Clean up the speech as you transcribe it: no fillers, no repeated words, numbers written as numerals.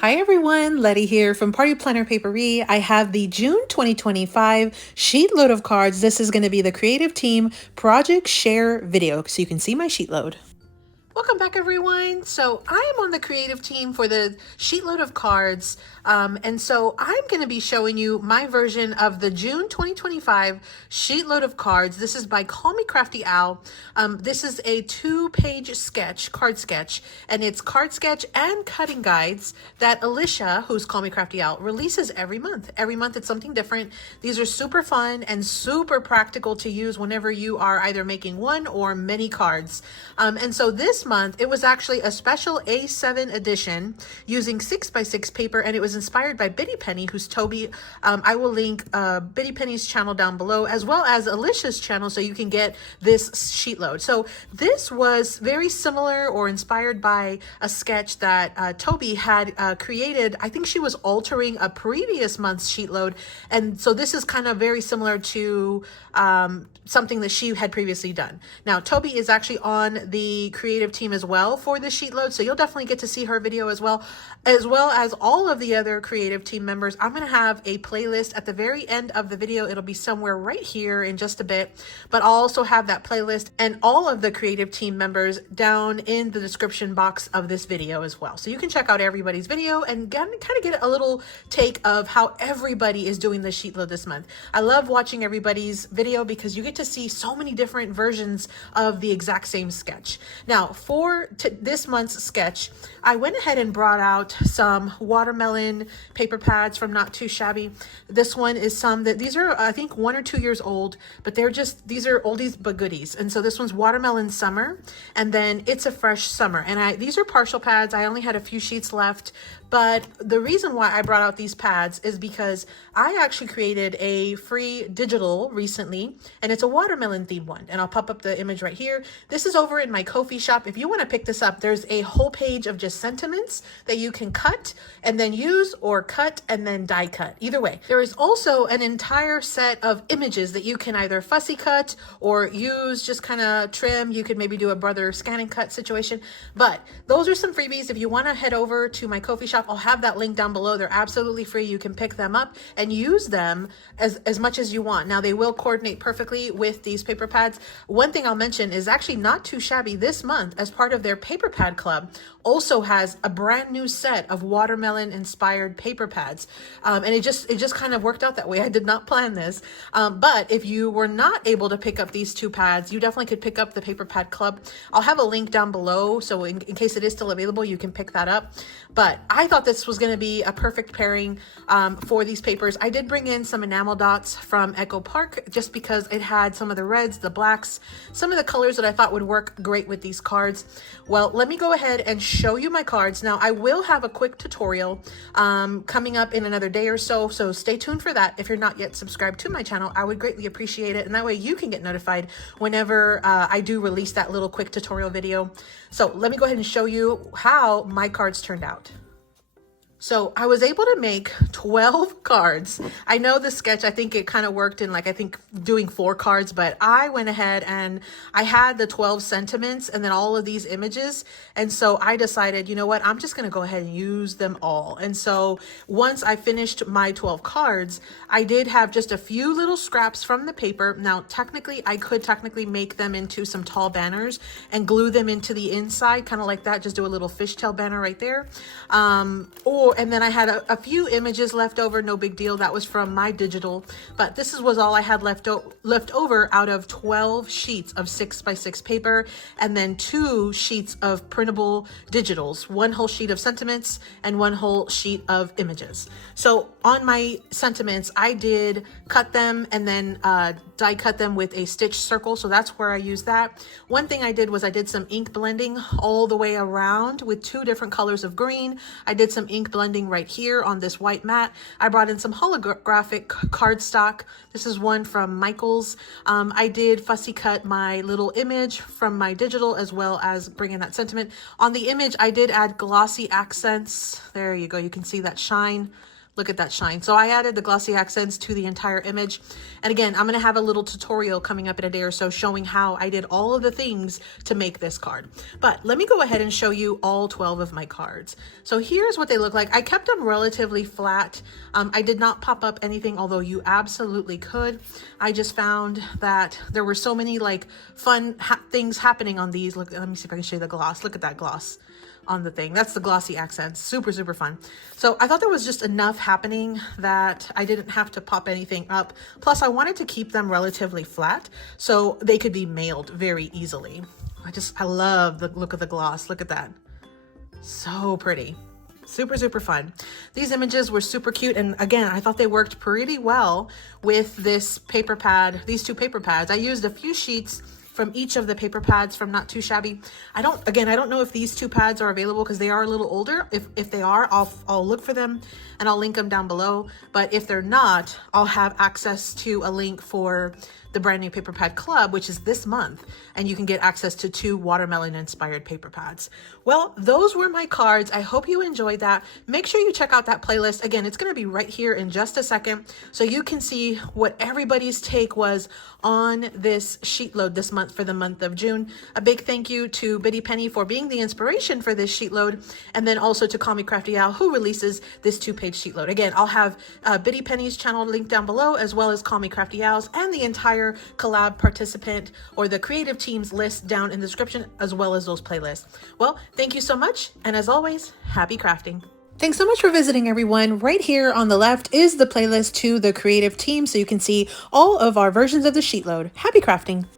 Hi everyone, Letty here from Party Planner Papery. I have the June 2025 sheet load of cards. This is going to be the creative team project share video, so you can see my sheet load. Welcome back everyone. So I am on the creative team for the sheet load of cards. And so I'm going to be showing you my version of the June 2025 sheet load of cards. This is by Call Me Crafty Owl. This is a 2-page sketch, card sketch, and it's card sketch and cutting guides that Alicia, who's Call Me Crafty Owl, releases every month. Every month it's something different. These are super fun and super practical to use whenever you are either making one or many cards. And so this month it was actually a special A7 edition using 6x6 paper, and it was inspired by Bitty Penny, who's Toby. I will link Bitty Penny's channel down below, as well as Alicia's channel, so you can get this sheet load. So this was very similar or inspired by a sketch that Toby had created. I think she was altering a previous month's sheet load, and so this is kind of very similar to something that she had previously done. Now Toby is actually on the creative team as well for the sheet load, so you'll definitely get to see her video as well as all of the other creative team members. I'm going to have a playlist at the very end of the video. It'll be somewhere right here in just a bit, but I'll also have that playlist and all of the creative team members down in the description box of this video as well. So you can check out everybody's video and kind of get a little take of how everybody is doing the sheet load this month. I love watching everybody's video because you get to see so many different versions of the exact same sketch. Now for this month's sketch, I went ahead and brought out some watermelon paper pads from Not Too Shabby. This one is some that these are, I think, 1 or 2 years old, but these are oldies but goodies. And so this one's Watermelon Summer, and then It's a Fresh Summer. And these are partial pads. I only had a few sheets left, but the reason why I brought out these pads is because I actually created a free digital recently, and it's a watermelon themed one. And I'll pop up the image right here. This is over in my Ko-fi shop. If you want to pick this up, there's a whole page of just sentiments that you can cut and then use, or cut and then die cut. Either way, there is also an entire set of images that you can either fussy cut or use, just kind of trim. You could maybe do a brother scan and cut situation, but those are some freebies. If you want to head over to my Ko-fi shop, I'll have that link down below. They're absolutely free. You can pick them up and use them as much as you want. Now they will coordinate perfectly with these paper pads. One thing I'll mention is actually Not Too Shabby this month, as part of their paper pad club, also has a brand new set of watermelon inspired paper pads. And it just kind of worked out that way. I did not plan this. But if you were not able to pick up these 2 pads, you definitely could pick up the paper pad club. I'll have a link down below, so in case it is still available, you can pick that up. But I thought this was going to be a perfect pairing for these papers. I did bring in some enamel dots from Echo Park just because it had some of the reds, the blacks, some of the colors that I thought would work great with these cards. Well, let me go ahead and show you my cards. Now I will have a quick tutorial coming up in another day or so, so stay tuned for that. If you're not yet subscribed to my channel, I would greatly appreciate it, and that way you can get notified whenever I do release that little quick tutorial video. So let me go ahead and show you how my cards turned out. So I was able to make 12 cards. I know the sketch, I think it kind of worked in I think doing 4 cards, but I went ahead and I had the 12 sentiments and then all of these images. And so I decided, you know what, I'm just going to go ahead and use them all. And so once I finished my 12 cards, I did have just a few little scraps from the paper. Now, technically, I could make them into some tall banners and glue them into the inside, kind of like that. Just do a little fishtail banner right there. And then I had a few images left over, no big deal. That was from my digital, but this was all I had left over out of 12 sheets of 6x6 paper, and then 2 sheets of printable digitals, 1 whole sheet of sentiments and 1 whole sheet of images. So on my sentiments, I did cut them and then die cut them with a stitch circle. So that's where I used that. One thing I did was I did some ink blending all the way around with 2 different colors of green. I did some ink blending right here on this white mat. I brought in some holographic cardstock. This is one from Michael's. I did fussy cut my little image from my digital, as well as bring in that sentiment. On the image, I did add glossy accents. There you go. You can see that shine. Look at that shine. So I added the glossy accents to the entire image. And again, I'm going to have a little tutorial coming up in a day or so showing how I did all of the things to make this card. But let me go ahead and show you all 12 of my cards. So here's what they look like. I kept them relatively flat. I did not pop up anything, although you absolutely could. I just found that there were so many like fun things happening on these. Look, let me see if I can show you the gloss. Look at that gloss on the thing. That's the glossy accents. Super, super fun. So I thought there was just enough happening that I didn't have to pop anything up. Plus I wanted to keep them relatively flat so they could be mailed very easily. I love the look of the gloss. Look at that. So pretty. Super, super fun. These images were super cute. And again, I thought they worked pretty well with this paper pad, these two paper pads. I used a few sheets from each of the paper pads from Not Too Shabby. I don't know if these two pads are available because they are a little older. If they are, I'll look for them and I'll link them down below. But if they're not, I'll have access to a link for the brand new paper pad club, which is this month, and you can get access to 2 watermelon inspired paper pads. Well, those were my cards. I hope you enjoyed that. Make sure you check out that playlist. Again, it's going to be right here in just a second so you can see what everybody's take was on this sheet load this month for the month of June. A big thank you to Biddy Penny for being the inspiration for this sheet load, and then also to Call Me Crafty Owl, who releases this 2-page sheet load. Again, I'll have Biddy Penny's channel linked down below, as well as Call Me Crafty Owl's and the entire collab participant or the creative team's list down in the description, as well as those playlists. Well, thank you so much, and as always, happy crafting. Thanks so much for visiting, everyone. Right here on the left is the playlist to the creative team, so you can see all of our versions of the sheet load. Happy crafting.